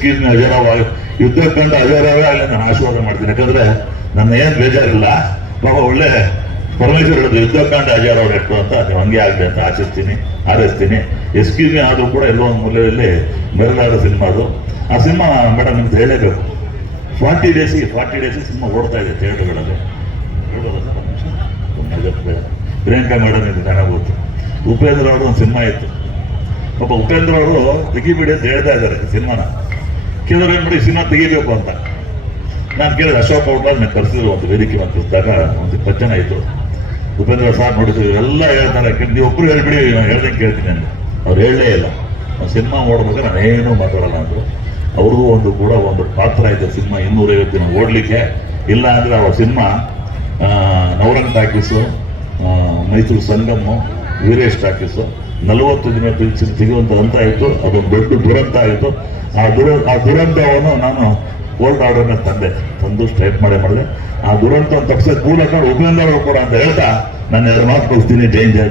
Excuse ಮಿ ಅಜರಾವ್ ಯುದ್ಧ ಕಂಡು ಅಜರಾವೇ ಆಗಲಿ ನಾನು ಆಶೀರ್ವಾದ ಮಾಡ್ತೀನಿ. ಯಾಕಂದ್ರೆ ನನ್ನ ಏನ್ ಬೇಜಾರಿಲ್ಲ. ಪಾಪ ಒಳ್ಳೆ ಪರಮೇಶ್ವರ್ ಹೇಳಿದ್ರು ಕಂಡು ಅವ್ರು ಎಷ್ಟು ಅಂತ ನೀವು ಹಂಗೆ ಆಗಲಿ ಅಂತ ಆಶಿಸ್ತೀನಿ ಆರಿಸ್ತೀನಿ ಎಸ್ಕ್ಯೂಸ್ ಮಿ ಆದ್ರೂ ಕೂಡ ಎಲ್ಲೋ ಒಂದು ಮೂಲೆಯಲ್ಲಿ ಮೆರೆದಾದ ಸಿನಿಮಾ ಅದು. ಆ ಸಿನಿಮಾ ಮೇಡಮ್ ನಿಮ್ದು ಹೇಳಲೇಬೇಕು. ಫಾರ್ಟಿ ಡೇಸಿಗೆ ಫಾರ್ಟಿ ಡೇಸಿಗೆ ಸಿನಿಮಾ ಓಡ್ತಾ ಇದೆ ಥಿಯೇಟರ್ಗಳಲ್ಲಿ. ಪ್ರಿಯಾಂಕಾ ಮೇಡಮ್ ಇದು ಕಾಣಬಹುದು ಉಪೇಂದ್ರ ಅವರು ಒಂದು ಸಿನಿಮಾ ಇತ್ತು. ಪಾಪ ಉಪೇಂದ್ರ ಅವರು ವಿಕಿಪೀಡಿಯಾ ಹೇಳ್ತಾ ಇದ್ದಾರೆ ಸಿನಿಮಾನ ಕೆಲವರು ಏನ್ ಮಾಡಿ ಸಿನಿಮಾ ತೆಗಿಬೇಕು ಅಂತ. ನಾನು ಕೇಳಿದೆ, ಅಶೋಕ್ ಔಟ್ ನಾನು ಕರೆಸಿದ್ರು ಒಂದು ವೇದಿಕೆ ಇದ್ದಾಗ ಒಂದು ಇಪ್ಪತ್ತು ಜನ ಇದ್ರು ಉಪೇಂದ್ರ ಸಾರ್ ನೋಡಿದ್ರು ಎಲ್ಲ ಹೇಳ್ತಾರೆ. ನೀವು ಒಬ್ರು ಹೇಳ್ಬಿಡಿ, ನಾನು ಹೇಳ್ದಂಗೆ ಕೇಳ್ತೀನಿ ಅಂತ ಅವ್ರು ಹೇಳಲೇ ಇಲ್ಲ. ಸಿನಿಮಾ ನೋಡ್ಬೇಕಾದ್ರೆ ನಾನು ಏನೂ ಮಾತಾಡಲ್ಲ ಅಂದರು. ಅವ್ರಿಗೂ ಒಂದು ಕೂಡ ಒಂದು ಪಾತ್ರ ಇದೆ ಸಿನಿಮಾ, ಇನ್ನೂರೈವತ್ತು ದಿನ ಓಡಲಿಕ್ಕೆ. ಇಲ್ಲ ಅಂದ್ರೆ ಅವ್ರ cinema Navrang talkies Mysuru Sangam Veeresh talkies ನಲವತ್ತು ದಿನ ಪೆನ್ಷನ್ ತೆಗೆಯುವಂಥ ಹಂತ ಆಯಿತು. ಅದು ದೊಡ್ಡ ದುರಂತ ಆಯಿತು. ಆ ದುರ, ಆ ದುರಂತವನ್ನು ನಾನು ಕೋರ್ಟ್ ಆರ್ಡರ್ನ ತಂದೆ. ತಂದು ಸ್ಟ್ರೈಟ್ ಮಾಡೇ ಮಾಡಿದೆ. ಆ ದುರಂತ ತಪ್ಪಿಸೋದು ಕೂಡ ಅವರು ಕೂಡ ಅಂತ ಹೇಳ್ತಾ ನಾನು ಎರಡು ಮಾತು ಕಳಿಸ್ತೀನಿ ಜೈನ್ ಜಯ